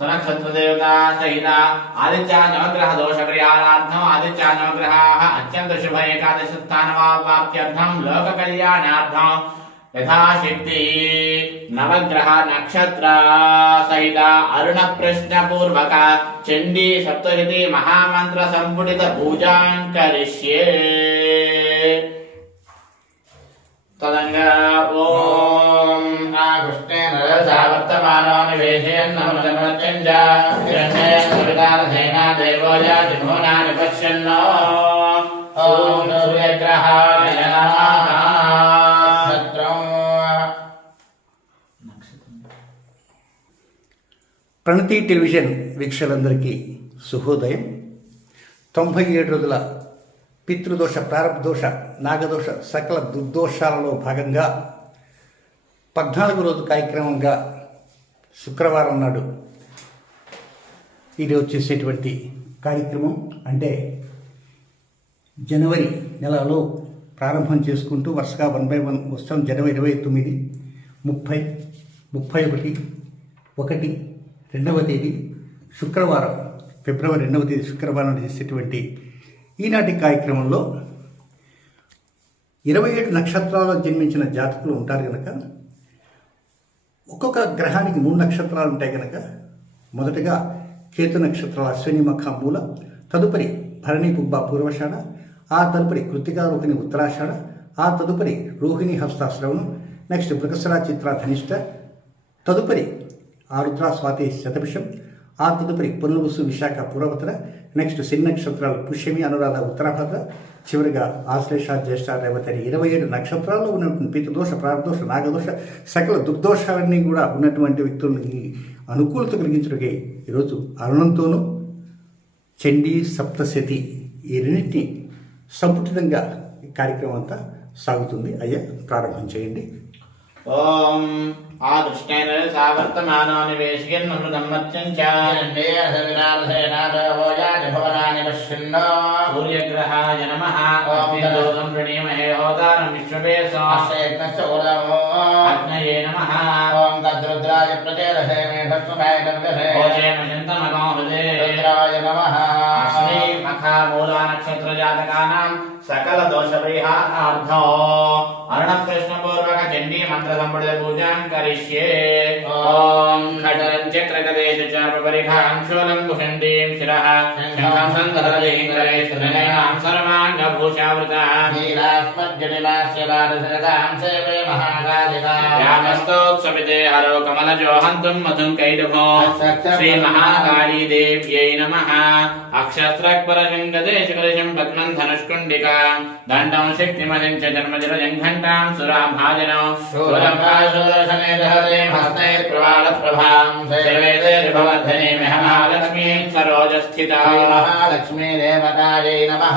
सुनक्षत्रदेवता सहित आदित्य नवग्रह दोष परिहारार्थम आदित्य नवग्रहाः अत्यंत शुभ एकादश स्थानवाप्त्यर्थम लोक कल्याणार्थम यथाशक्ति नवग्रह नक्षत्र सहित अरुण प्रश्न पूर्वक चंडी सप्तशती महामंत्र संपुटित पूजां करिष्ये। तदंगा ओम आकृष्णेन रसा वर्तमानो निवेशयन्नमृतमर्चञ्च हिरण्येन सवितारथेन देवो याति भुवनानि पश्यन्नो ओम सूर्यग्रहाय नमः। ప్రణతి టెలివిజన్ వీక్షకులందరికీ శుభోదయం. 97 రోజుల పితృదోష, ప్రారంభదోష, నాగదోష, సకల దుర్దోషాలలో భాగంగా 14వ రోజు కార్యక్రమంగా శుక్రవారం నాడు ఇది వచ్చేసేటువంటి కార్యక్రమం అంటే జనవరి నెలలో ప్రారంభం చేసుకుంటూ వరుసగా 1 by 1 వస్తాం. జనవరి 29, 30, 31, 2వ తేదీ శుక్రవారం, ఫిబ్రవరి 2వ తేదీ శుక్రవారం చేసేటువంటి ఈనాటి కార్యక్రమంలో 27 నక్షత్రాల్లో జన్మించిన జాతకులు ఉంటారు కనుక ఒక్కొక్క గ్రహానికి 3 నక్షత్రాలు ఉంటాయి కనుక మొదటగా కేతు నక్షత్రాలు అశ్విని మఖ మూల, తదుపరి భరణి పుబ్బ పూర్వషాఢ, ఆ తదుపరి కృత్తికా రోహిణి ఉత్తరాషాఢ, ఆ తదుపరి రోహిణి హస్త శ్రవణం, నెక్స్ట్ మృగశిర చిత్ర ధనిష్ట, తదుపరి ఆరుద్ర స్వాతి శతభిషం, ఆ తదుపరి పునర్వసు విశాఖ పూర్వోత్తర, నెక్స్ట్ శని నక్షత్రాలు పుష్యమి అనురాధ ఉత్తరాభద్ర, చివరిగా ఆశ్లేష జ్యేష్ఠ రేవతి 27 నక్షత్రాల్లో ఉన్నటువంటి పితృదోష, ప్రారంభదోష, నాగదోష, సకల దుర్దోషాలన్నీ కూడా ఉన్నటువంటి వ్యక్తులకి అనుకూలత కలిగించడానికి ఈరోజు అరుణంతోనూ చండీ సప్తశతి ఈ రెండింటిని సంపుటితంగా ఈ కార్యక్రమం అంతా సాగుతుంది. అయ్యా ప్రారంభం చేయండి. ओम आकृष्णेन रसा वर्तमानो निवेशयन्नमृतमर्चञ्च हिरण्येन सवितारथेन देवो याति भुवनानि पश्यन्नो सूर्यग्रहाय नमः। ओम तदोदं प्रणीमहे होतारं विश्ववेशस्य उदमो अग्नये नमः। ओम तद्रुद्राय प्रचेदसे मेधस्वभाय कर्गसे ओजेम चिन्तमगो हृदे रुद्राय नमः। श्री मखा मूला नक्षत्र जातकानां सकल दोष परिहारार्थो अरुण प्रश्न पूर्वक चंडी मंत्र संपुटित पूजां करिष्ये। ओम खडरं चक्रगदेश चार्व परिखां शूलं कुशण्डीं शिरः शङ्खं संदधरलीं करे सुनयनां सर्वाङ्गभूषावृतां नीलास्मज्जनिमास्य बालसरदां सेवे महाकालिकां यामस्तोत्सविते हरो कमलजो हन्तुं मधुं कैडभो श्री महाकाली देव्यै नमः। अक्षत्रक्परशङ्खदेशकलशं पद्मं धनुष्कुण्डिकां दण्डं शक्तिमदिं च जन्मजलजं घण्टां सुराभाजनं शूलं पाशूदर्शने दहते हस्तैर्प्रवालप्रभां सेवेते रिभवर्धने महालक्ष्मीं सरोजस्थितां महालक्ष्मी देवतायै नमः।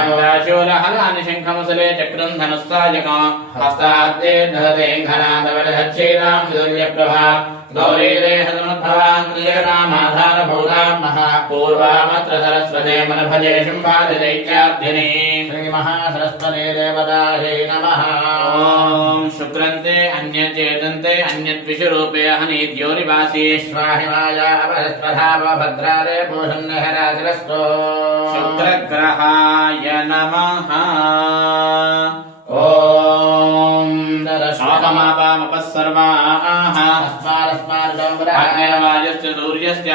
घण्टाशूलहलानि शङ्खमुसले चक्रं धनुस्सायकं हस्ताद्ये दहते घनादवलहच्छेदां सुदुर्यप्रभा गौरी देहसमुद्भवां त्रिजगतामाधारभूतां महापूर्वामत्र सरस्वते मनभजे शुम्भादिदैत्याध्यने श्रीमहासरस्वते देवतायै नमः। ॐ शुक्रन्ते अन्यचेतन्ते अन्यद्विषरूपे अहनीद्योनिवासी स्वाहिमाया अपरस्वधाव भद्रारे पूषन्नहराजरस्तो शुक्रग्रहाय नमः। ॐ दर्शोतमापामपस्सर्वाः अस्मारस्मार्गम्बरः सूर्यस्य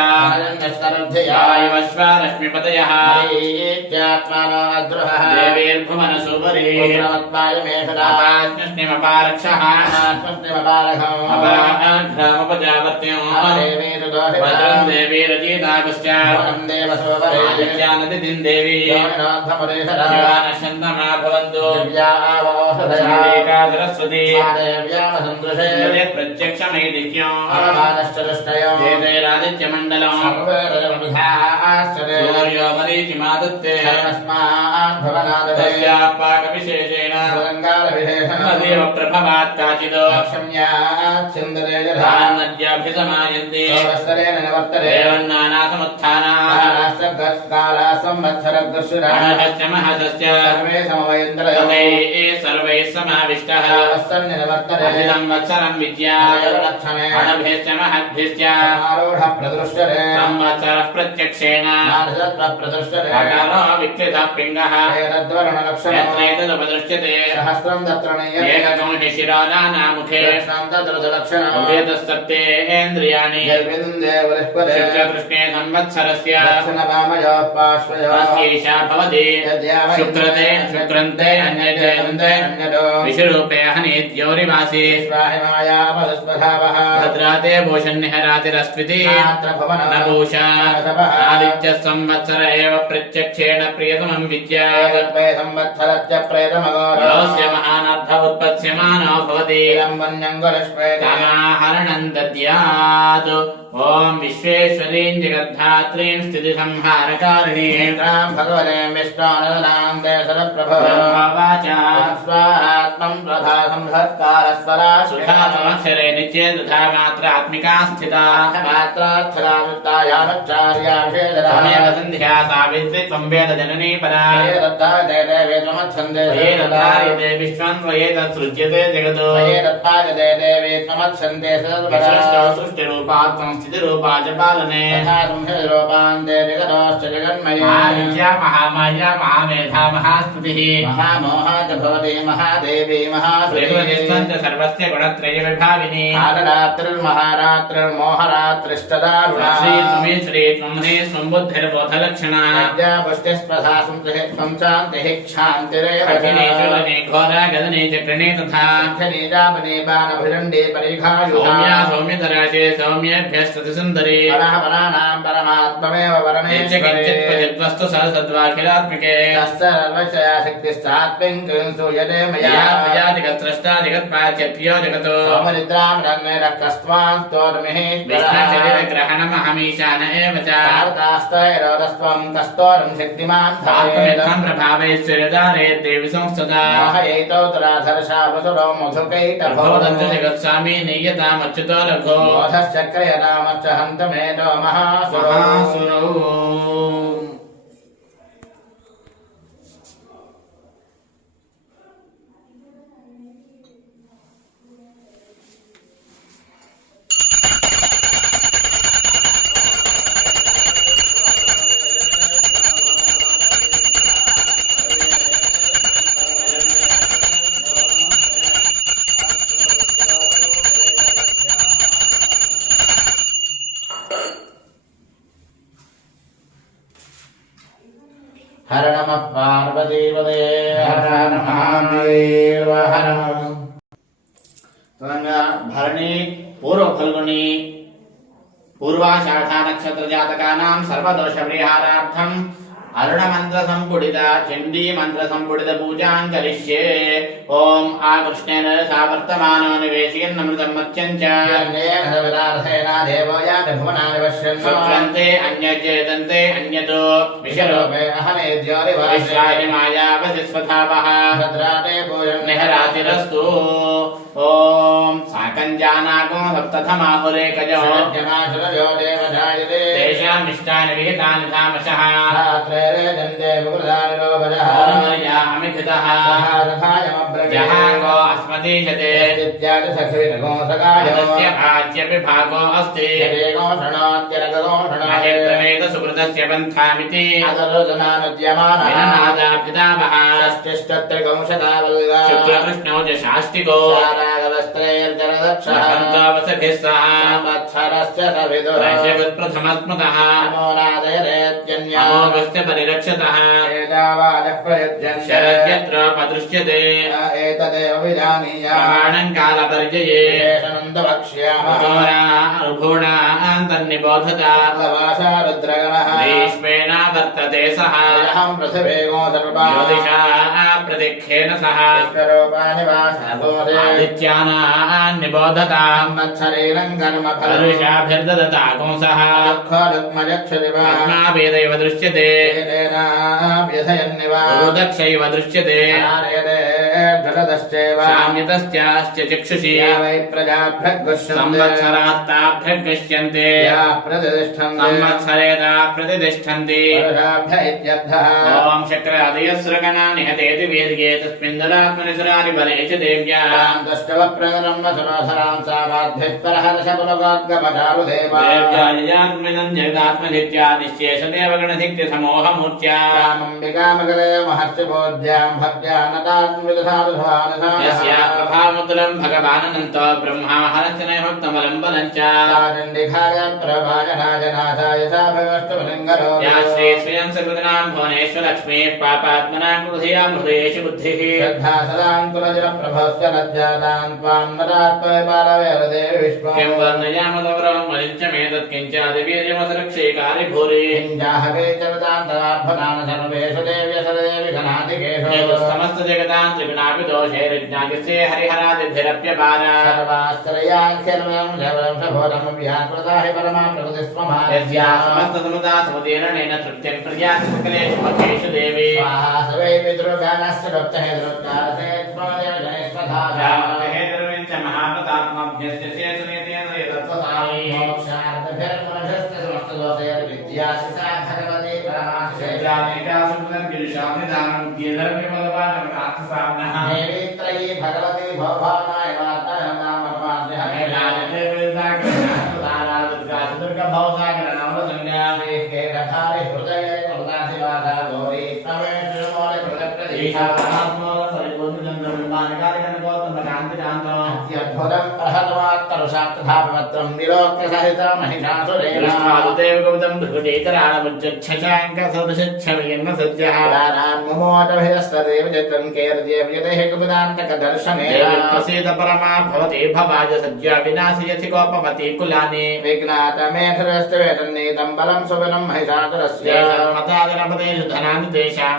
वायुवश्वारश्मिपतयः इत्यात्मानो अद्रुहः देवीर्भुवनसुपरि उग्रमत्पायमेषदापास्मिमपारक्षः भद्रं देवीरचीतागुश्चावनं देवसोपरि आदित्यानदितिं देवी शिवानश्यन्तमा भवन्तु सरस्वती प्रत्यक्षमैदिक्योरादित्यमण्डलम् सूर्यो मरीचिमादत्ते पाकविशेषेण देव प्रभवात् काचिदो नद्याभिसमायन्ते सर्वे समवयन्तरे सर्वे देवैः समाविष्टः संवत्सरं विद्या अनभेश्च महद्भिश्च संवत्सरः प्रत्यक्षेण अकारो विक्षितः पिण्डः यत्रैतदुपदृश्यते एककं हि शिरो नानामुखे उभयतस्तप्तेन्द्रियाणि शुक्लकृष्णे संवत्सरस्य अस्यैषा भवति शुक्रन्ते अन्यते विषुरूपे हनिद्योरिवासि भद्राते भूषन्निहरातिरस्त्विति न भूषा आदित्यः संवत्सर एव प्रत्यक्षेण प्रियतमं विद्यात् योऽस्य महानर्थ उत्पत्स्यमानो भवति कामाहरणं दद्यात् ॐ विश्वेश्वरीं जगद्धात्रीं स्थितिसंहारकारिणीं भगवते विष्णोरनां देशरप्रभवाचा स्वात्मं प्रधा संहत्कारस्वरा सुधातमक्षरे नित्ये तथा मात्रात्मिका स्थिता मात्रार्थला वृत्तायाचार्या वेदमेव सन्ध्या सावित्री त्वं वेद जननी परा ये दत्तायते देवेत्वमच्छन्दे ये दत्तायते विश्वं त्वये तत्सृज्यते जगतो ये दत्तायते देवेत्वमच्छन्दे सदवृष्टौ सृष्टिरूपात्मं स्थितिरूपा च पालने तथा संहृतिरूपान्ते जगतोश्च जगन्मये आदित्या महामाया महामेधा महास्तुतिः महामोहा च भवति महादेवी महाश्रीमतिस्त्वं च सर्वस्य गुणत्रयविभाविनी कालरात्रिर्महारात्रिर्मोहरात्रिष्टदारुणा श्रीत्वं हि स्वं बुद्धिर्बोधलक्षणा विद्या पुष्टिस्प्रधा संस्थितं शान्तिः क्षान्तिरेव जनेषु घोरा गदने चक्रणे तथा सिद्धनीजापने बाणभुजण्डे परिघायुहा सौम्यतराशे सौम्येभ्यस्ततिसुन्दरी परापराणां परमात्ममेव वरणेश्वरे वस्तु सदसद्वाखिलात्मिके तस्सर्वशया शक्तिस्तात्विं सूयते मया प्रजाजगत्स्रष्टा जगत्पाच्यप्यो जगतो सोमनिद्रां रङ्गैरकस्त्वां स्तोर्मिः विष्णुशरीरग्रहणमहमीशान एव च भारतास्तैरोदस्त्वं कस्तोरं शक्तिमान् आत्मनित्थं प्रभावैश्वर्यदारे देवि संस्तता मोहयैतौ तराधर्षा वसुरो मधुकैटभो जगत्स्वामी नीयतामच्युतो लघो मोधश्चक्रयतामच्च हन्तमेतो महासुरो हर नमः पार्वतीपदे हर महादेव हर भरणी पूर्व फल्गुनी पूर्वाषाढ़ा नक्षत्र जातकानां सर्वदोष परिहारार्थं अरुण मंत्र संपुडिता चंडी मंत्र संपुडित पूजां करिष्ये ओम आकृष्णेन सावर्तमानो निवेशयन्नमृतं मत्स्यं च अन्येन सर्वदार्थेन देवो याति भुवनानि पश्यन् शुक्रन्ते अन्यज्येदन्ते अन्यतो विषरूपे अहमेद्योरिवासि विश्वाय मायावसि स्वधावः भद्राते पूजन् निहरातिरस्तु ओम साकञ्जानागो सप्तथमाहुरेकजो सज्जनाशुरजो देवजायते तेषामिष्टानि विहितानि धामशः जन्ते मुकुलदानिरोपजः अमिथितः जहागो अस्मदीयते इत्यादि सखिविनगो सगायस्य आज्यपि भागो अस्ति यदेकोषणात्यरगोषणायत्रमेत सुकृतस्य पन्थामिति अदरोजनानुद्यमानः विननादाभिदावः षष्टिष्टत्रिकंशतावल्गा शुक्लकृष्णौ च शाष्टिको सारागवस्त्रैर्जनदक्षः सन्तावसभिः सह संवत्सरस्य सविदुरश्यवत्प्रथमस्मृतः नमोनादयरेत्यन्या परिरक्षतः शरद्यत्र पदृश्यते एतदेव विजानीयामानं कालपर्यये ऋभूणान्तर्निबोधता लवासा रुद्रगणः भीष्मेण वर्तते सः अहं पृथिवेगो सर्वज्योतिषा प्रतिक्षेण सः विश्वरूपानिवासभूते निबोधतां मत्सरीरं कर्म फलरुषाभिर्ददता कंसः दक्षैव दृश्यते ध्रुतश्चैव शाम्यतश्चाश्च चक्षुषी या वै प्रजाभ्यग्गुष्यन्ते संवत्सरात्ताभ्यग्गुष्यन्ते या प्रतिष्ठन्ते संवत्सरेताः प्रतिष्ठन्ति वर्षाभ्य इत्यर्थः ॐ शक्रादयस्रगणा निहतेति वीर्ये तस्मिन् ददात्मनिसरारिबले च देव्याः दष्टवप्रकरं वसुरासरां सावाद्भिः परहर्षपुलगोद्गमचारुदेवा देव्यायात्मनिदं जगदात्मधित्या निश्चेषदेवगणधिक्यसमोहमूर्त्या रामम्बिकामगले महर्षिबोध्यां भक्त्या नदात्मविदधारुधानसायस्याः प्रभावमुद्रं भगवानन्त ब्रह्मा हरश्चनैभक्तमलम्बनं च चण्डिकाय प्रभाजनाजनाथाय सा भगवस्तुलिङ्गरो या श्री स्वयं सर्वदनां भुवनेश्वरलक्ष्मी पापात्मनां कृधया हृदयेषु बुद्धिः श्रद्धा सदाङ्कुलजलप्रभस्य नद्यातां त्वां नदात्मय बालवेरदेवि विश्वं किं वर्णयामदवरं वलिञ्चमेतत् किञ्चादिवीर्यमसरक्षेकारि भूरि किञ्जाहवे चरदान्तरार्भकान् सर्वेषु देव्य सर्वेवि घनादिकेषु समस्तजगतां त्रिगुणापि दोषैर्ज्ञायस्य हरिहरादिभिरप्यपार सर्वाश्चर्याख्यर्वं शवरं शभोरं व्याकृता हि परमा प्रकृतिस्वमा यस्या समस्तसमुदा समुदीर्णेन तृप्तिं प्रयाति सकलेषु मखेषु देवी स्वाहा सवै पितृगानस्य दत्तहे दृत्कारसे त्वमेव जनेष्वधा हेतुर्विञ्च महाप्रतात्मभ्यस्य शेषनेतेन यतत्वसायि मोक्षार्थभिर्मनभ्यस्य समस्तदोषैर्विद्यासि सा भगवती परमाशेषानेकासु पुनर्गिरिशामिदानं गिरिधर्मिमलपानमनाथसाम्नः देवीत्रयी भगवती भवभावनाय वार्तायां नाम परमाद्यः दुर्गभवसागरनवसंज्ञादेकेरधारे हृदये कृताधिवादा गौरी प्रवेशमोले प्रदप्रदीशा अत्यद्भुतं प्रहतवात्तरुषात्तथापत्रं निलोक्यसहितं महिषासुरेणादेवगौतं भृगुडीकराणमुज्जच्छशाङ्कसदृशच्छवयन्न सद्यः चित्रं केर्देव्यदेः कुपिदान्तकदर्शनेन प्रसीद परमा भवति भवाय सद्य विनाशि यथि कोपवती कुलानि विज्ञातमेधरस्तवेदन्नीतं बलं सुविनं महिषासुरस्य मतादनपदेषु धनानि तेषां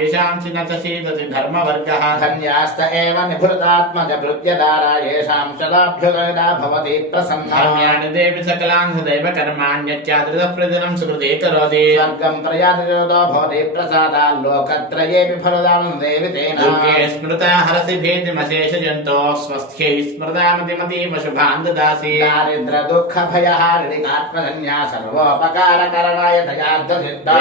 यशां न च सीदति धर्मवर्गः धन्यास्त एव निभृतात्मजभृत्यदारा येषां शताभ्युदयदा भवति प्रसन्नान्यानि देवि सकलां सदैव कर्माण्यत्यादृतः प्रतिदिनं सुकृते करोति स्वर्गं प्रयातितो भवति प्रसादा लोकत्रयेऽपि फलदानं देवि तेन दुर्गे स्मृता हरसि भेदिमशेषजन्तो स्वस्थ्यै स्मृतामतिमतीव शुभान् ददासि दारिद्र दुःख भयहारिणिकात्मधन्या सर्वोपकारकरणाय दयार्धसिद्धा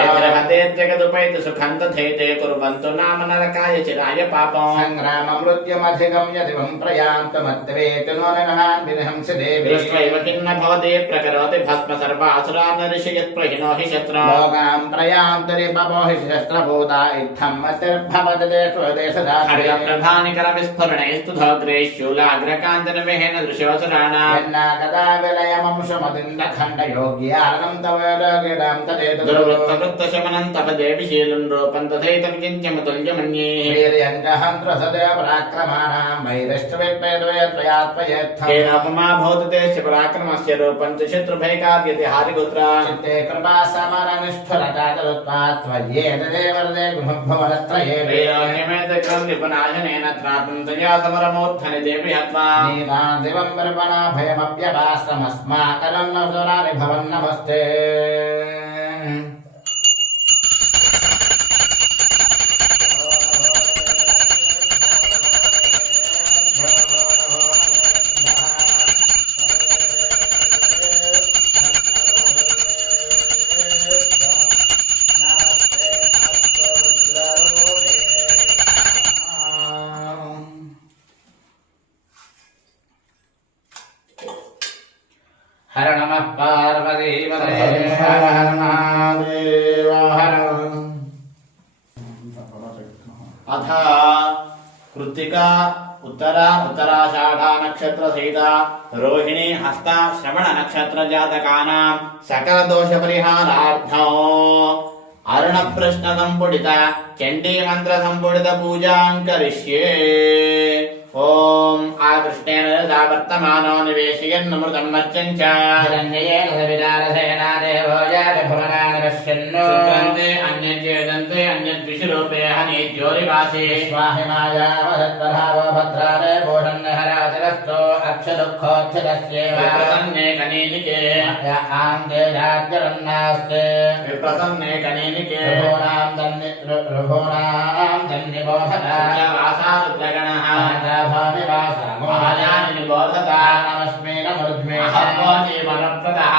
जगदुपैति सुखं तथैते कुर्वन्तु नाम नरकाय चिराय पापं संग्राम मृत्युमधिगम्य दिवं प्रयान्तमद्वेति नो नरकान् विनिहंसि देवी दृष्ट्वैव किन्न भवति प्रकरोति भस्म सर्वासुरान् ऋषयत्प्रहिनो हि शस्त्रं लोकां प्रयान्तरि बभो हि शस्त्रभूता इत्थं मतिर्भवति देषु देशधा खड्गप्रभानिकरविस्फुरणैस्तु धोग्रैश्शूलाग्रकान्तनवेहेन दृशोऽसुराणां यन्नागदा विलयमंशमदिन्दखण्डयोग्यानं तव लोकिडां तदेतु दुर्वृत्तवृत्तशमनं तव देवि शीलं रूपं तथैतं किञ्चमतुल्यमन्ये वीर्यञ्जहन्त्रसदेव पराक्रमाणां वैरिष्ठविद्वयत्वयात्मयत्थं केनोपमा भवति पराक्रमस्य रूपं च शत्रुभैकाद्यति हारिगोत्रा चित्ते कृपा समरनिष्ठुरता तदुत्पात् त्वय्येतदेवर्दे गृहभवनत्रये वीरोऽन्यमेतक्रं निपुनाशनेन त्रातुं तया समरमूर्धनि देवि हत्वा नीलां दिवं वर्पणा भयमप्यवास्तमस्माकरं नसुरानि भवन्नमस्ते हर नमः पार्वतीपते हर हर महादेव हर अथ कृत्तिका उत्तराषाढा नक्षत्र सहित रोहिणी हस्ता श्रवण नक्षत्र जातकानां सकल दोष परिहारार्थं अरुण प्रश्न संपुटित चंडी मंत्र संपुटित पूजां करिष्ये ओम आकृष्णेन रसा वर्तमानो निवेशयन्नमृतं मर्चं च हिरण्येन सविदारसेना देवो यानि भुवनानि पश्यन्नो सुगन्धे अन्यज्येदन्ते अन्यद्विषरूपे हनीत्योरिवासि स्वाहिमायावधत्प्रभावो भद्रारे भूषण्यहरातिरस्तो अक्षदुःखोच्छदस्येव प्रसन्ने कनीलिके आन्ते जाग्रन्नास्ते विप्रसन्ने कनीनिके रघूणां धन्यबोधता वासारुद्रगणः भानिवासा महायानि निबोधता नमस्मे नमरुद्मे अहर्वजीवनप्रदः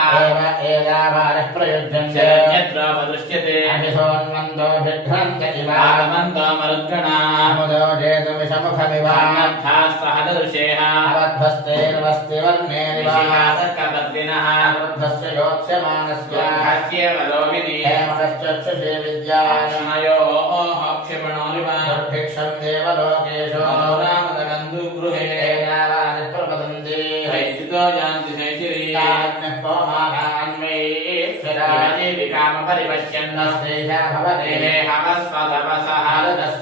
एदावारः प्रयुज्यन्ते यद्रावदृश्यते अभिसोन्मन्दो भिभ्रन्त इवागमन्दो मरुद्गणामुदो जेतु विषमुखमिवान्नद्धाः सहदृशेः अवध्वस्तेर्वस्तिवर्णेरिवासकपद्रिनः वृद्धस्य योत्स्यमानस्य हस्येवलोकिनी हेमकश्चक्षुषे विद्याशनयोः क्षिपणोरिवाभिक्षं देवलोकेषु रामदगन्धु गृहे एतावानि प्रपतन्ति हैजितो यान्ति शैशिरीयाज्ञः पौमानान्वैक्षराजीविकामपरिपश्यन्नस्तेषा भवते हवस्वतपसः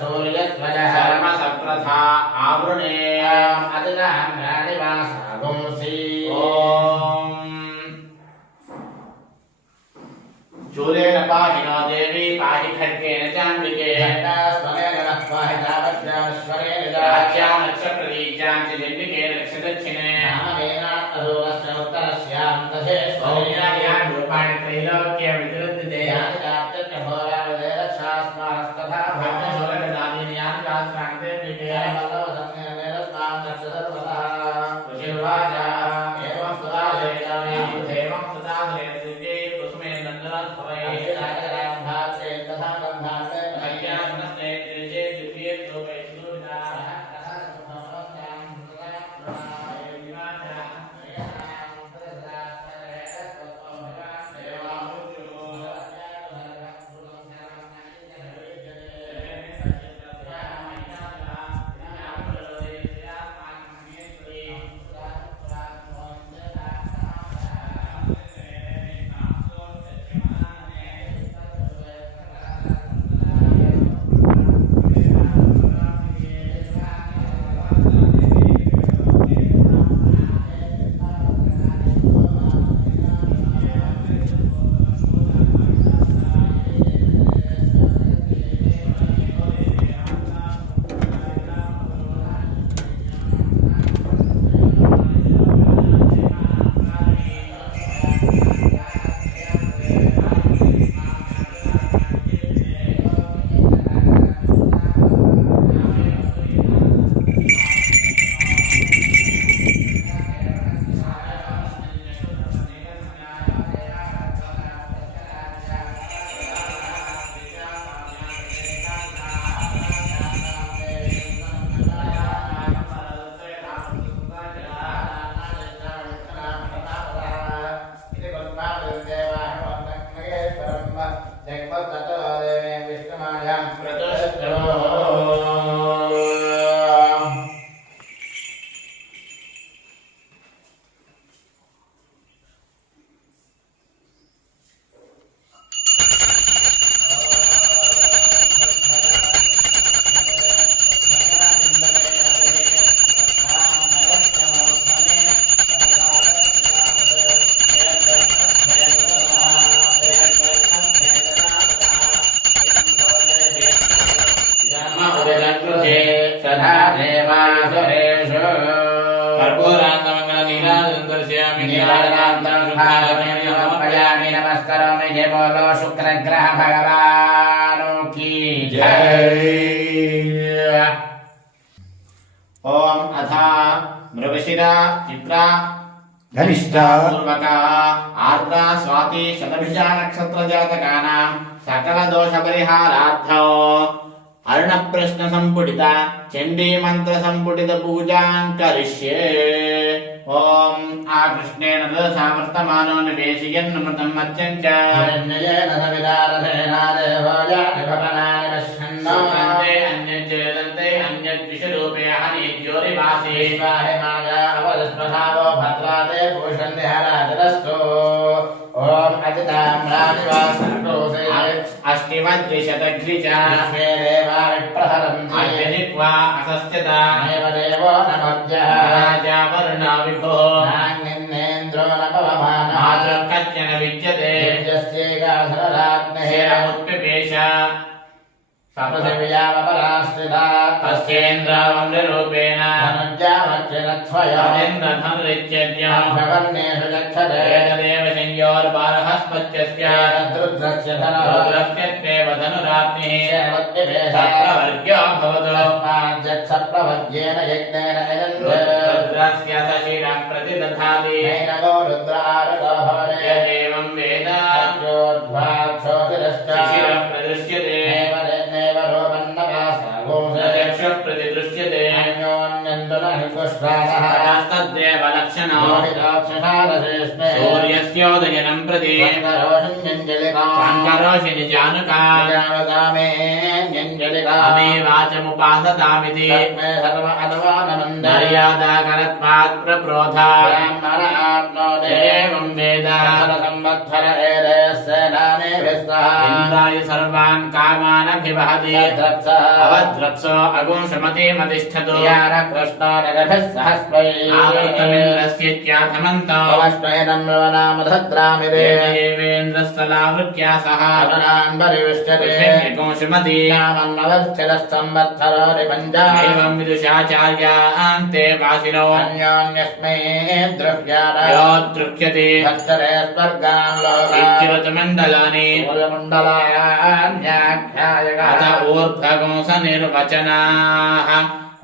सूर्यध्वजः शर्मसप्रथा आवृणे अतिराम्राणिवासा पुंसि ॐ शूलेन पाहि नो देवी पाहि खड्गेन चान्विके दण्डास्वनेन नः पाहि तावज्ञानश्वरेण राज्यां नक्षप्रदीज्यां च जन्विके रक्षदक्षिणे नामेनात्मरूपस्य उत्तरस्यां दशेश्वर्यायां रूपाणि त्रैलोक्ये विकृतिते यानि चाप्तकभोरावदे रक्षास्मास्तथा भग्नशूलकदादीनि यानि शास्त्राणि ते विजयाय वल्लभसंज्ञनिरस्तां दक्षसर्वतः कुशिर्वाचा एवं सुदाशेषामि एवं सुदाशेषे कुसुमे नन्दनं स्वये राजराम भाते तथा गन्धाते कल्याणस्ते त्रिजे द्वितीये लोके सुदुर्गाः नमस्करोमि जय बोलो शुक्र ग्रह भगवानों की जय। ओम अथा मृगशिरा चित्रा धनिष्ठा पूर्वका आर्द्रा स्वाति शतभिषा नक्षत्र जातकानां सकल दोष परिहारार्थो अर्ण प्रश्न संपुटिता चंडी मंत्र संपुटित पूजां करिष्ये। ओम आकृष्णेन दशावर्तमानो निवेशयन्नमृतं मत्यं च हिरण्येन सविदारधेनादेवोजानि भवनानि पश्यन्नो अन्यज्योदन्ते अन्यद्विषरूपे हनिज्योतिवासी स्वाहे माया अवदस्पधावो भद्रादे भूषन्निहराजरस्तु। ओम अजिताम्रादिवासर्गोसे अष्टिमद्विशतघ्रिजा स्वे देवा विप्रहरन्ति अद्यजित्वा असस्यता एव देवो नमोद्यः राजा वर्णा विभो नान्येन्द्रो न पवमानः आद्रकच्यन विद्यते दिव्यस्यैकाधरात्महे उत्पिपेश सपृथिव्यामपराश्रिता तस्येन्द्रावम्ररूपेण धनुज्यामच्चिरत्वया इन्द्रधनुरित्यद्यं भवन्नेषु चक्षते तदेव देव्योर्बालहस्पत्यस्य रुद्रस्य धनः रुद्रस्यत्वेव धनुराग्निः सप्रवर्ग्यो भवतु सप्रवर्ग्येन यज्ञेन रुद्रस्य सशिरं प्रतिदधाति नैनगो रुद्रारगो यदेवं वेद शिशिरं प्रदृश्यते नैव रोपन्नपासागो चक्षुः प्रतिदृश्यते तद्देव लक्षणो सूर्यस्योदयनं प्रति शङ्करोषिनि जानुकामेवाचमुपासतामिति मर्यादाकरत्वात् प्रप्रोधा एवं वेद इन्द्राय सर्वान् कामान् अभिवहति अवद्रप्सो अगुंसमतिमतिष्ठतु आवर्तमिन्द्रस्येत्याथमन्तो देवेन्द्रस्थलावृत्या सह एवं विदुषाचार्यान्ते वासिनो अन्योन्यस्मै द्रव्यो दृक्ष्यते स्वर्गान्लोकानि अत ऊर्ध्वगुंसनिर्वचनाः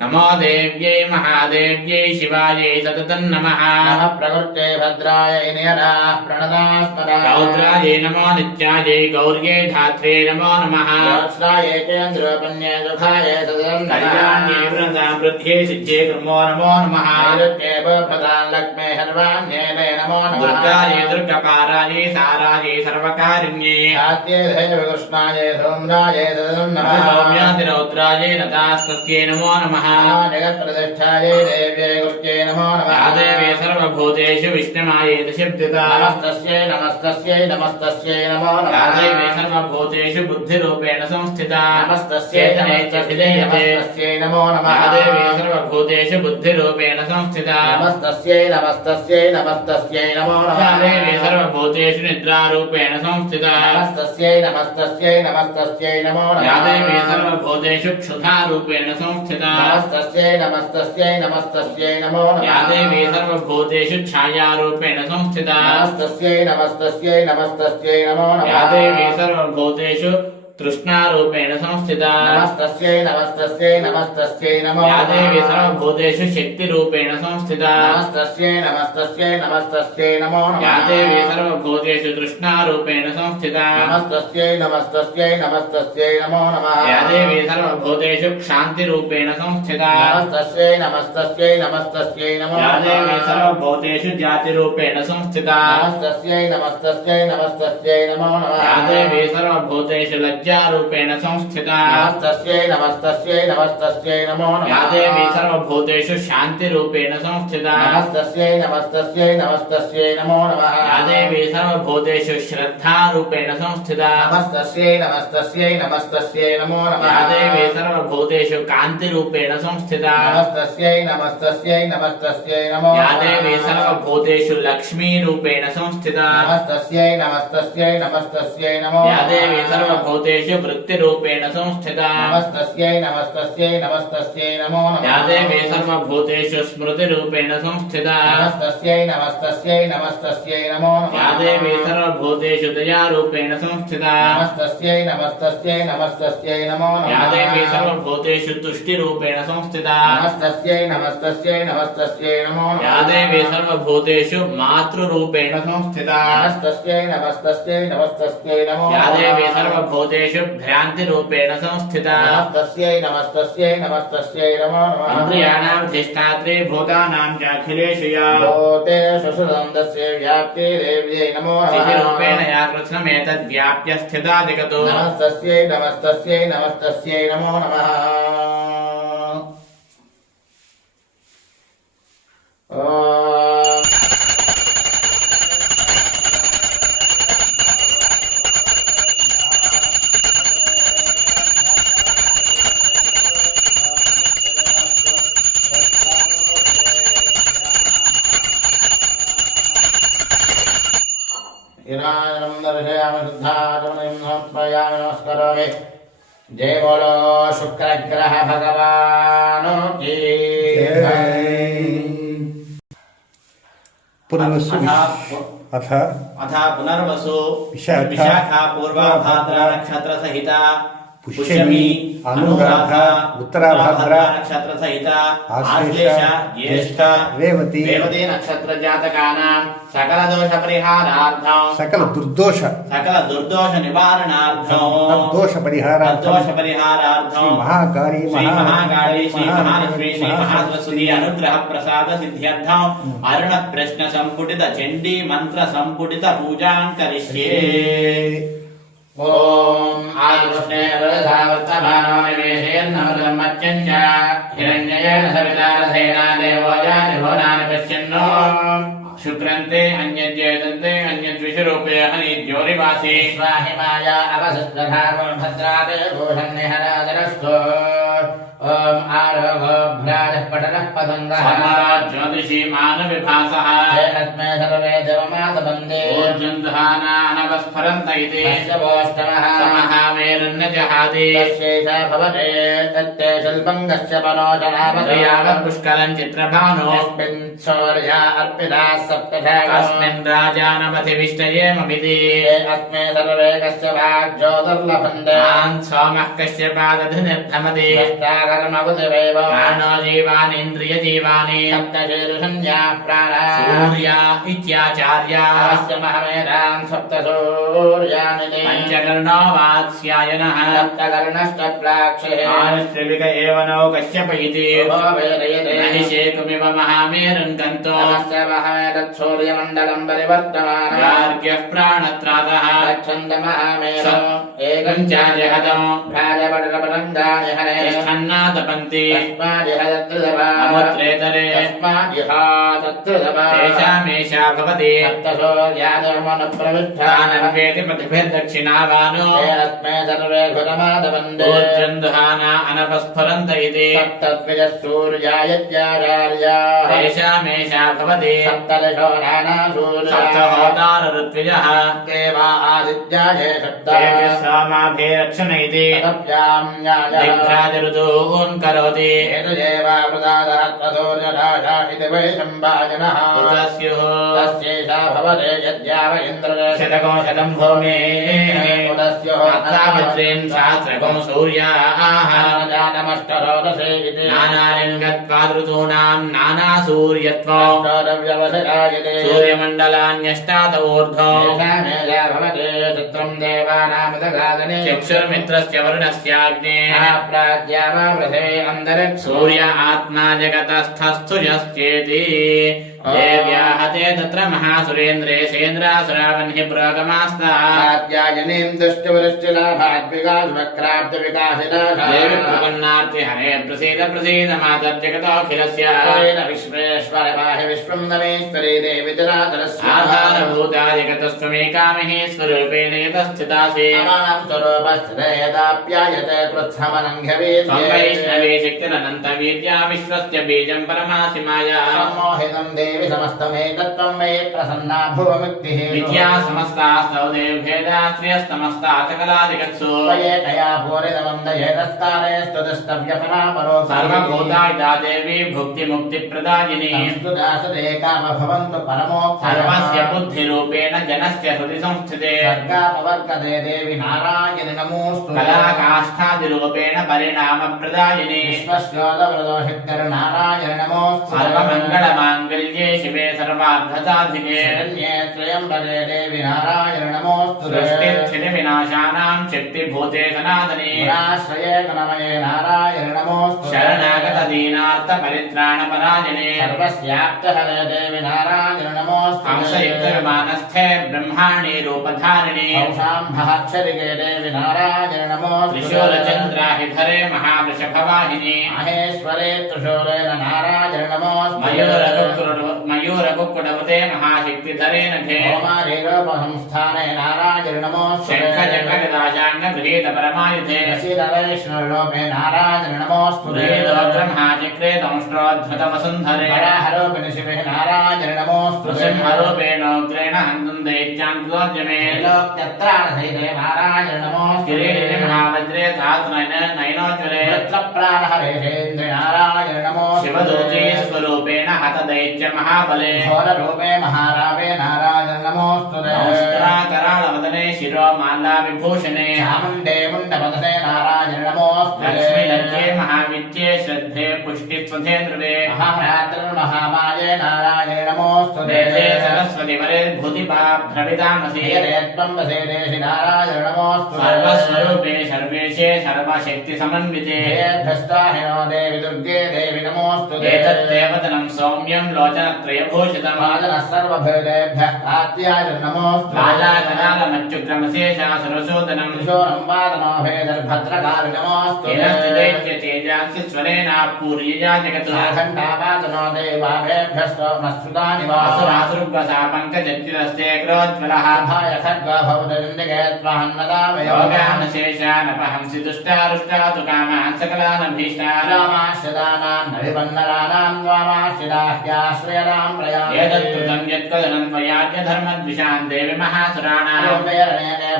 नमो देव्यै महादेव्यै शिवायै सततं नमः नमः प्रकृते भद्राय नियराः प्रणदास्मदा रौद्रायै नमो नित्यायै गौर्यै धात्रे नमो नमः सहस्रायै चेन्द्रोपन्ये सुखाय सततं कल्याण्यै वृन्दां वृद्ध्ये सिद्धे नमो नमः नैऋत्येव प्रदां लक्ष्मे सर्वाण्येने नमो नमः दुर्गायै दुर्गपारायै सारायै सर्वकारिण्यै आद्ये देव कृष्णायै धूम्रायै सततं नमः सौम्यातिरौद्रायै नतास्तस्यै नमो नमः जगत्प्रतिष्ठायै देव्यै गुप्त्यै नमो नमः या देवी सर्वभूतेषु विष्णुमायै दशब्दिता नमस्तस्यै नमस्तस्यै नमस्तस्यै नमो नमः या देवी सर्वभूतेषु बुद्धिरूपेण संस्थिता नमस्तस्यै नमस्तस्यै नमो नमः या देवी सर्वभूतेषु बुद्धिरूपेण संस्थिता नमस्तस्यै नमस्तस्यै नमस्तस्यै नमो नमः या देवी सर्वभूतेषु निद्रारूपेण संस्थिता नमस्तस्यै नमस्तस्यै नमस्तस्यै नमो नमः या देवी सर्वभूतेषु क्षुधारूपेण संस्थिता नमस्तस्यै नमस्तस्यै नमस्तस्यै नमो नमः या देवी सर्वभूतेषु छायारूपेण संस्थिता नमस्तस्यै नमस्तस्यै नमस्तस्यै नमो नमः या देवी सर्वभूतेषु तृष्णारूपेण संस्थिता नमस्तस्यै नमस्तस्यै नमस्तस्यै नमो या देवी सर्वभूतेषु शक्तिरूपेण संस्थिता नमस्तस्यै नमस्तस्यै नमस्तस्यै नमो नमः या देवी सर्वभूतेषु तृष्णारूपेण संस्थिता नमस्तस्यै नमस्तस्यै नमस्तस्यै नमो नमः या देवी सर्वभूतेषु क्षान्तिरूपेण संस्थिता नमस्तस्यै नमस्तस्यै नमस्तस्यै नमो या देवी सर्वभूतेषु जातिरूपेण संस्थिता नमस्तस्यै नमस्तस्यै नमस्तस्यै नमो नमः या देवी सर्वभूतेषु लज्जारूपेण संस्थिता नमस्तस्यै नमस्तस्यै नमस्तस्यै नमो नमः या देवी सर्वभूतेषु शान्तिरूपेण संस्थिता नमस्तस्यै नमस्तस्यै नमस्तस्यै नमो नमः या देवी सर्वभूतेषु श्रद्धारूपेण संस्थिता नमस्तस्यै नमस्तस्यै नमस्तस्यै नमो नमः या देवी सर्वभूतेषु कान्तिरूपेण संस्थिता नमस्तस्यै नमस्तस्यै नमस्तस्यै नमो नमः या देवी सर्वभूतेषु लक्ष्मीरूपेण संस्थिता नमस्तस्यै नमस्तस्यै नमस्तस्यै नमो नमः या देवी सर्वभूतेषु वृत्तिरूपेण संस्थिता नमस्तस्यै नमस्तस्यै नमस्तस्यै नमो नमः या देवी सर्वभूतेषु स्मृतिरूपेण संस्थिता नमस्तस्यै नमस्तस्यै नमस्तस्यै नमो नमः या देवी सर्वभूतेषु दयारूपेण संस्थिता नमस्तस्यै नमस्तस्यै नमस्तस्यै नमो नमः या देवी सर्वभूतेषु तुष्टिरूपेण संस्थिता नमस्तस्यै नमस्तस्यै नमस्तस्यै नमो नमः या देवी सर्वभूतेषु मातृरूपेण संस्थिता नमस्तस्यै नमस्तस्यै नमस्तस्यै नमो नमः या देवी सर्वभूतेषु भ्रान्तिरूपेण संस्थिता नमस्तस्यै नमस्तस्यै नमस्तस्यै नमो नमः इन्द्रियाणां अधिष्ठात्री भूतानां च अखिलेषु या भूतेषु सुरन्दस्य व्याप्ति देव्यै नमो नमः रूपेण या कृष्णमेतद्व्याप्य स्थिता जगतो नमस्तस्यै नमस्तस्यै नमस्तस्यै नमो नमः हिराजनं दर्शयामि शुद्धात्मनिं समर्पयामि नमस्करोमि जय बोलो शुक्रग्रह भगवान की पुनर्वसु अथ पुनर्वसु विशाखा पूर्वाभाद्रा नक्षत्र सहिता पुष्यमी अनुराधा उत्तराभाद्रा नक्षत्र सहिता आश्लेषा ज्येष्ठ रेवती नक्षत्र जातकानां सकल दोष परिहारार्थं सकल दुर्दोष निवारणार्थं दोष परिहारार्थं श्री महाकाली श्री महालक्ष्मी श्री महासरस्वती अनुग्रह प्रसाद सिद्ध्यर्थं अरुण प्रश्न संपुटित चंडी मंत्र संपुटित पूजां करिष्ये। ओम आयुष्णे वरदावर्तमानो निवेशयन्नमृतमच्यञ्च हिरण्ययेन सवितारथेना देवोजानि भुवनानि पश्यन्नो शुक्रन्ते अन्यज्येदन्ते अन्यद्विषरूपे अनिज्योरिवासी स्वाहिमाया अवसुद्धधा भद्रादे भूषन्निहरादरस्तु ओम आरोगो भ्राजः पटलः पतङ्गः ज्योतिषी मानविभासः अस्मै सर्वे देवमातवन्दे ऊर्जन्धहानानवस्फरन्त इति तस्यवोष्टमः समहामेरुन्नजहाति तस्यैषा भवते तत्ते शिल्पं कस्य परोचनापते यावत् पुष्कलं चित्रभानो यस्मिन् शौर्या अर्पिताः सप्तशाखा तस्मिन् राजानपतिविष्टयेममिति अस्मै सर्वे कस्य भाग्योदुर्लभन्ते तान् सोमः कस्य पादधिनिर्धमति प्राणो जीवानीन्द्रिय जीवानि सप्तशीर्षन्याः प्राणाः सूर्या इत्याचार्याः महमेधान् सप्तसूर्यानि पञ्चकर्णो वात्स्यायनः सप्तकर्णश्चक्राक्षिः आश्रविक एव नो कश्यप इति नहि शेकुमिव महामेरुं गन्तो नमस्य महमेतत्सूर्यमण्डलं परिवर्तमानः गार्ग्यः प्राणत्रातः गच्छन्दमहामेधो एकं च जहदं भ्राजपटलपटङ्गानि हरे तपन्ति अमुत्रेतरे तेषामेषा भवति सप्तसूर्यादमनुप्रविष्टानन्वेति प्रतिभिर्दक्षिणावानो अस्मै सर्वे घृतमादवन्दे ऊर्जन्धहाना अनपस्फुरन्त इति सप्तद्विजः सूर्यायत्याचार्याः तेषामेषा भवति सप्तदशो नानासूर्याः सप्तहोतार ऋत्विजः देवा आदित्याय सप्त सोमाभिरक्षण इति तप्याम्यायः ऋतून् करोति एतदेवावृतादहत्तसूर्यराजा इति वै सम्भाजनः तस्यैषा भवते यद्याव इन्द्रः शतको शतं भूमेः तस्योत्तावत्रीं सहस्रको सूर्याः जानमष्टरोदशे इति नानालिङ्गत्वा ऋतूनां नानासूर्यत्वम् अष्टोरव्यवसरायते सूर्यमण्डलान्यष्टात ऊर्ध्वम् येषामेषा भवते चित्रं देवानामिदगादने चक्षुर्मित्रस्य वरुणस्याग्नेः प्राज्ञावामृते अन्तरिक्ष सूर्य आत्मा जगतस्थस्थुजश्चेति देव्याहते तत्र महासुरेन्द्रे सेन्द्रासुरावह्नि पुरोगमास्ताद्यायनीं दुष्टवृष्टिलाभाद्विकासवक्राब्धविकासिताः देवि प्रपन्नार्ति हरे प्रसीद प्रसीद मातर्जगतोऽखिलस्य विश्वेश्वर पाहि विश्वं नमेश्वरी देवि जराधरस्य आधारभूता जगतस्त्वमेकामहि स्वरूपेण यतस्थितासि मां स्वरूपस्थिते यदाप्यायते कृत्स्नमनङ्घ्यवेद्ये वैष्णवे शक्तिरनन्तवीर्या विश्वस्य बीजं परमासि माया सम्मोहितं देवि समस्तमेकत्वं मे प्रसन्ना भुवमुक्तिः विद्या समस्तास्तौ देवभेदा श्रियस्तमस्ता सकलादिगत्सु त्वयेकया पूरितवन्दये स्तुतिस्तव्यपरापरो सर्वभूतायिता देवी भुक्तिमुक्तिप्रदायिनी स्तुदासदे काम भवन्तु परमोक्षः सर्वस्य बुद्धिरूपेण जनस्य हृदि संस्थिते सर्गापवर्गदे देवि नारायणि नमोऽस्तु कलाकाष्ठादिरूपेण परिणामप्रदायिनी विश्वस्योदवृदोषित्कर नारायण नमोऽस्तु सर्वमङ्गलमाङ्गल्ये शिवे सर्वार्थसाधिके शरण्ये त्र्यम्बके देवि नारायण नमोऽस्तु सृष्टिस्थितिविनाशानां शक्तिभूते सनातने आश्रये गुणमये नारायण नमोऽस्तु शरणागतदीनार्थपरित्राणपरायणे सर्वस्याप्तहरे देवि नारायण नमोऽस्तु हंसयुक्तविमानस्थे ब्रह्माणि रूपधारिणे हंसाम्भक्षरिके देवि नारायण नमोऽस्तु त्रिशूलचन्द्राहिधरे महावृषभवाहिनी महेश्वरे त्रिशूलेन नारायण नमोऽस्तु मयूरकुक्कुटवते महाशक्तिधरे नखे होमाधिरूपसंस्थाने नारायण नमोऽस्तु शङ्खचक्रगदाशाङ्गगृहीतपरमायुधे वैष्णवरूपे नारायण नमोऽस्तु ब्रह्माचक्रे दंष्ट्रोद्धृतवसुन्धरे वराहरूपिणि शिवे नारायण नमोऽस्तु सिंहरूपेणोग्रेण हन्तुं दैत्यान् प्रदोद्यमे लोक्यत्राणसहिते नारायण नमोऽस्तुते किरीटे महावज्रे नयनोज्वले वृत्रप्राणहरेन्द्र नारायण नमोऽस्तुते शिवदूते स्वरूपेण हत दैत्य महाबले घोररूपे महारावे नारायण नमोऽस्तुते करालवदने शिरो माला विभूषणे चामुण्डे मुण्डपदने नारायण नमोऽस्तुते लक्ष्मी लज्जे महाविद्ये श्रद्धे पुष्टिस्वधे ध्रुवे महामाये नारायण नमोऽस्तुते वेदे सरस्वती वरे भूतिभ्रमितामसि त्वं वसेदेशि नारायण नमोऽस्तुते सर्वस्वरूपे सर्वेशे सर्वशक्ति समन्विते भ्रष्टाहिनो देवि दुर्गे देवि नमोऽस्तुते एतद्देवतनं सौम्यं लोचनत्रयभूषितम् मादनः सर्वभेदेभ्यः कात्याय नमोऽस्तुते बालाकरालमत्युग्रमशेषासुरशोदनं किशोरं वादनो भेदर्भद्रकारि नमोऽस्तुते तेजांसि स्वरेण पूर्यया जगत् घण्टावादनो देवाभेभ्यः सोमस्तुतानि वासुरासुर्वसा पङ्कजच्युतस्ते क्रोज्ज्वलः भाय खड्गा भवदन्दिके त्वान्नदामयो योगानशेषानपहंसि दुष्टारुष्टातु कामान् सकलानभीष्टान् रामाश्रितानां नविवन्नराणां त्वामाश्रिताह्याश्रयणां प्रया एतत्कृतं यत्कदनं त्वयाज्ञधर्मद्विषान् देवि महासुराणां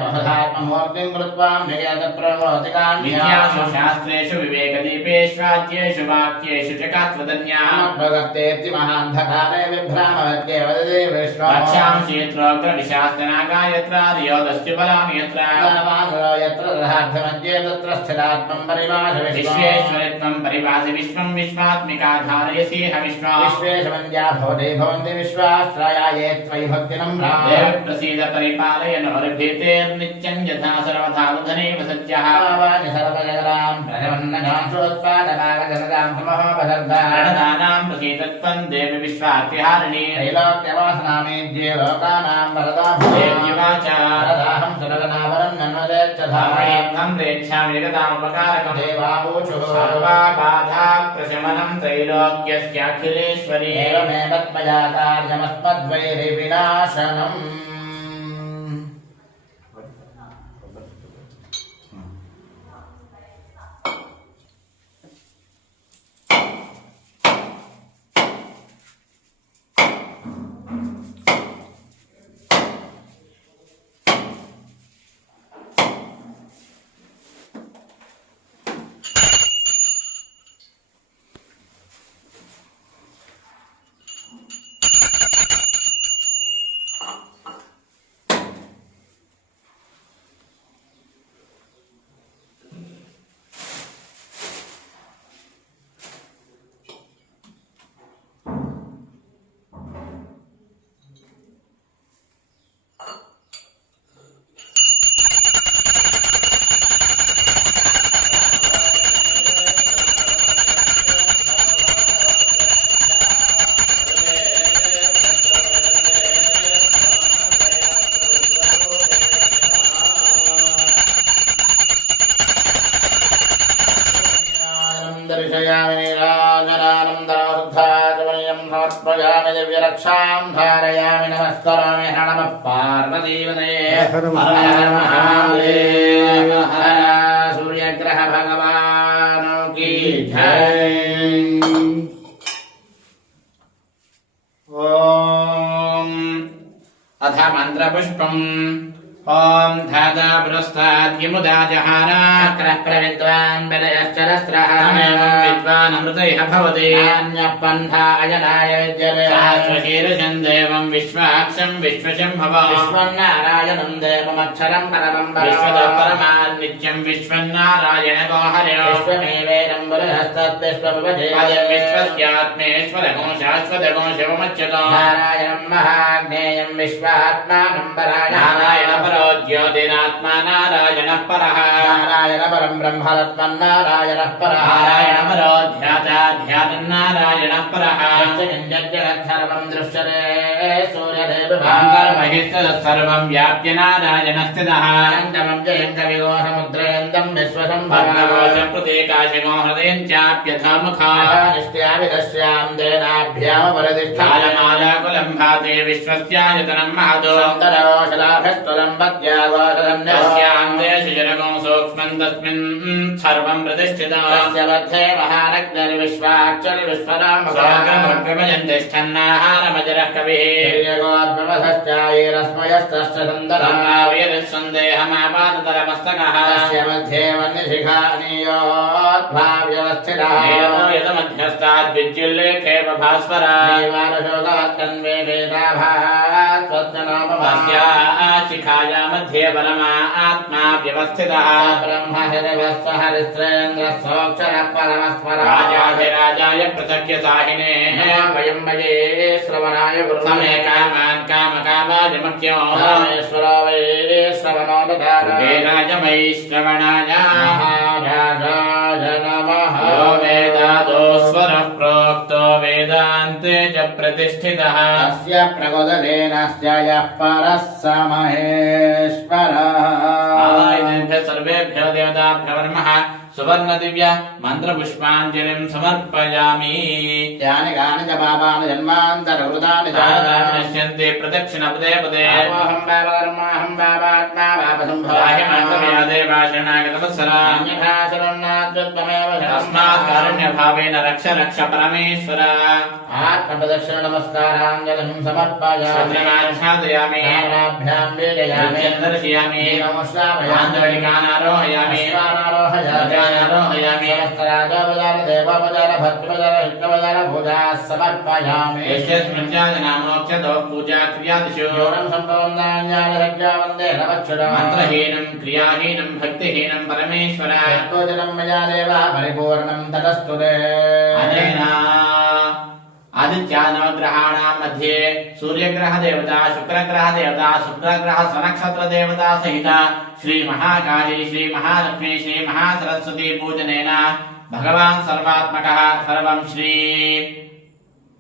बहुधात्ममूर्तिं कृत्वा विद्यासु शास्त्रेषु विवेकदीपेष्वाद्येषु वाक्येषु च कात्वदन्याभगत्तेऽप्ति महान्धकारे विभ्रामवद्ये वदति रक्षांसि यत्रोग्रविशास्तना गायत्रादियोदस्ति बलानि यत्र यत्र दधार्थमध्ये तत्र स्थितात्मं परिभाष विश्वेश्वरित्वं परिभासि विश्वं विश्वात्मिका धारयसि हविश्वा विश्वेशवन्द्या भवते भवन्ति विश्वाश्रया ये त्वयि भक्तिनं देव प्रसीद परिपालय नोर्भीतेर्नित्यं यथा सर्वधानुधनेव सत्यः भावानि सर्वजगदां प्रजवन्नजांसोत्पादकालजनदां तमहोपसर्गाणां प्रसीदत्वं देवी विश्वार्तिहारिणी त्रैलोक्यवासनामेद्ये लोकानां वरदा देव्युवाचारदाहं सुरगनावरं नन्वदेच्छधामयेत्थं रेच्छामि जगदामुपकारकं देवावूचुः सर्वाबाधा प्रशमनं त्रैलोक्यस्याखिलेश्वरी एवमेव त्वया कार्यमस्मद्वैरिविनाशनम् दर्शयामि राजनानन्दरमणीयं समर्पयामि दिव्यरक्षां धारयामि नमस्करोमि नमः पार्वतीपतये हर हर महादेव हर सूर्यग्रह भगवान की जय ओम अथ मंत्रपुष्पम् ओम धाता पुरस्ताद्यमुदा जहारा चक्रः प्रविद्वान् बलयश्चरस्रः विद्वान् अमृतैः भवति अन्यः पन्था अजनाय विद्यते सहस्रशीर्षं देवं विश्वाक्षं विश्वशम्भव विश्वन्नारायणं देवमक्षरं परमं विश्वतः परमान् नित्यं विश्वन्नारायणको हरयो विश्वमेवेदं बृहस्तद्विश्वमुपजे अयं विश्वस्यात्मेश्वरको शाश्वतको शिवमच्युतो नारायणं महाज्ञेयं विश्वात्मानं नारायण परो ज्योतिरात्मा नारायणः परः नारायण परं ब्रह्मरत्मन्नारायणः परः नारायण परो ध्याताध्यातं नारायणः परः जगत्सर्वं दृश्यते सूर्यदेव सर्वं व्याप्य नारायणः स्थितः अनन्तमं जयं कविगोसमुद्रयन्तं विश्वसम्भवं प्रतीकाशगो हृदयं चाप्यथा मुखानिष्ट्याविदस्यां देनाभ्यामपरदिष्ठालमालाकुलं भाते विश्वस्यायतनं महतो शलाभस्तुलं पत्यागो तस्यान्तेषु जनकं सूक्ष्मं तस्मिन् सर्वं प्रतिष्ठितम् तस्य मध्ये महानग्निर्विश्वाक्षरविश्वरामः स्वागमभ्यमजन् तिष्ठन्नाहारमजरः कविः ैरस्मयस्तश्च सुन्दरः सन्देहमापादतलमस्तकः तस्य मध्ये वह्निशिखानीयोद्भाव्यवस्थितः यदमध्यस्ताद्विद्युल्लेखेव भास्वरा तन्वे वेदाभास्वज्जनामभास्या शिखाया मध्ये परमा आत्मा व्यवस्थितः ब्रह्म हरिवस्व हरिश्रेन्द्रस्वक्षरः परमस्वरा राजाधिराजाय पृथक्य साहिने वयं वये श्रवणाय समे कामान् कामकामादिमख्यो रामेश्वरो वै श्रवणो ददार वेदाय वै श्रवणाय महाराजाय नमः यो वेदादोस्वरः प्रोक्तो वेदान्ते च प्रतिष्ठितः तस्य प्रगोदलेनस्य यः परः स महेश्वरः आवाहनेभ्यः सर्वेभ्यो देवताभ्यो नमः सुवर्णदिव्य मन्त्रपुष्पाञ्जलिं समर्पयामि यानि गानि च पापानि जन्मान्तरकृतानि नश्यन्ते प्रदक्षिणपदे पदे अहं बाबात्मा बाह्यमात्रमया देवाशरणागतवत्सरा अन्यथा शरणात्युत्तमेव तस्मात् कारुण्यभावेन रक्ष रक्ष परमेश्वर आत्मप्रदक्षिण नमस्काराञ्जलिं समर्पयामि श्रद्धायामि ताम्राभ्यां वीडयामि दर्शयामि नमस्कारयामि आन्दोलिकानारोहयामि आरोहयामि सहस्राजोपचार देवोपचार भक्तिपचार हितोपचार पूजाः समर्पयामि यस्मिन् जातनामोक्षतो पूजा क्रियादिषु योगं सम्पूर्णाञ्जालसज्जा वन्दे नमच्छुरम् मन्त्रहीनं क्रियाहीनं भक्तिहीनं परमेश्वर यत्पूजनं मया देवः परिपूर्णं तदस्तु ते अनेन आदित्यानवग्रहाणां मध्ये सूर्यग्रह देवता शुक्रग्रह देवता शुक्रग्रह स्वनक्षत्र देवता सहित श्री महाकाली श्री महालक्ष्मी श्री महासरस्वती पूजनेन भगवान् सर्वात्मकः सर्वं श्री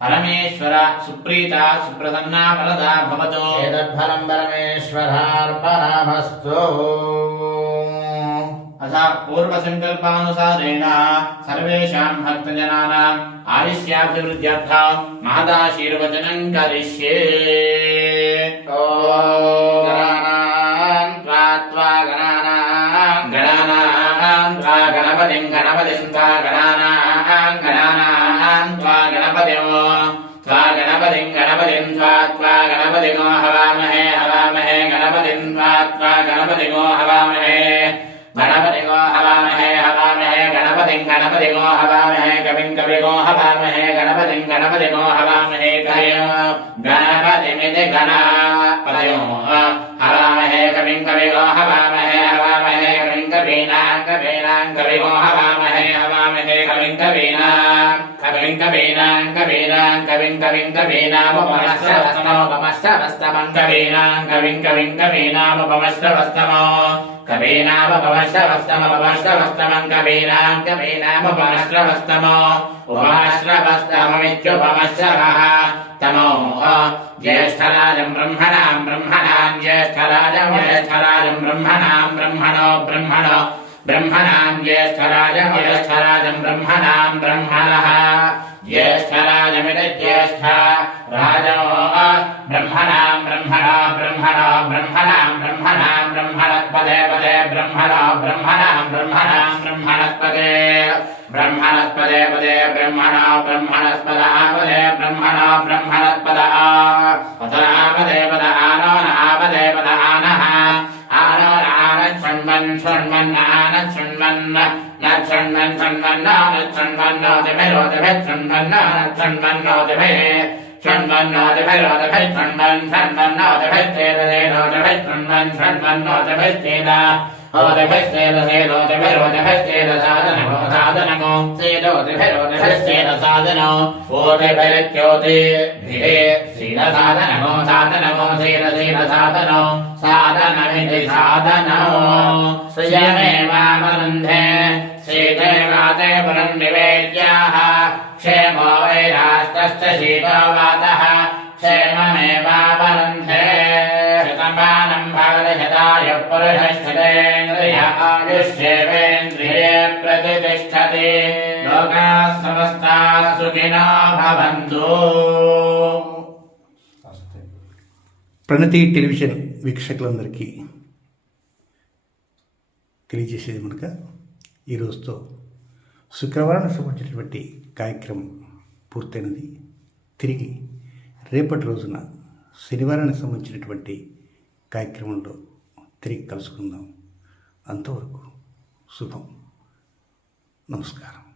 परमेश्वर सुप्रीता सुप्रसन्ना वरदा भवतु एतद्फलं परमेश्वरार्पणमस्तु अतः पूर्वसङ्कल्पानुसारेण सर्वेषां भक्तजनानाम् आयुष्याभिवृद्ध्यर्थं महदाशीर्वचनं करिष्ये ॐ गणानां त्वा गणपतिं त्वा गणपतिं त्वा गणपतिगो हवामहे गणपतिं त्वा गणपतिगो हवामहे गणपतिगो हवामहे कविं कविगो हवामहे गणपतिगो हवामहे गणपतिमिति गणपतिगो हवामहे कविं कविगो हवामहे कविं कवीनां कविगो हवामहे कविं कवीनामुपमश्रवस्तमं कवीनामुपमश्रवस्तमं कवीनामुपमश्रवस्तमो उपमश्रवस्तममित्युपमश्रवः तमो ज्येष्ठराजं ब्रह्मणां ज्येष्ठराजं ब्रह्मणां ब्रह्मणां ज्येष्ठराजं ब्रह्मणः ज्येष्ठराजमिति ज्येष्ठ राजो ब्रह्मणां ब्रह्मणस्पदे पदे ब्रह्मणस्पदे पदे ब्रह्मणस्पदा पदे ब्रह्मणस्पदा पदे पद आनो नापदे पद आनः आनो नानच्छण्वन् आनच्छण्वन् श्रीदेवाते पुरं निवेद्याः क्षेमो वै राष्ट्रश्च शीतोवातः क्षेममेवावरुन्धे शतमानं भवति शतायुः पुरुषश्चतेन्द्रिय आयुष्येवेन्द्रिये प्रतिष्ठति लोकाः समस्ताः सुखिनो भवन्तु ప్రణతి టెలివిజన్ వీక్షకులందరికీ తెలియజేసేది కనుక ఈ రోజుతో శుక్రవారానికి సంబంధించినటువంటి కార్యక్రమం పూర్తయినది. తిరిగి రేపటి రోజున శనివారానికి సంబంధించినటువంటి కార్యక్రమంలో తిరిగి కలుసుకుందాం. అంతవరకు శుభం. నమస్కారం.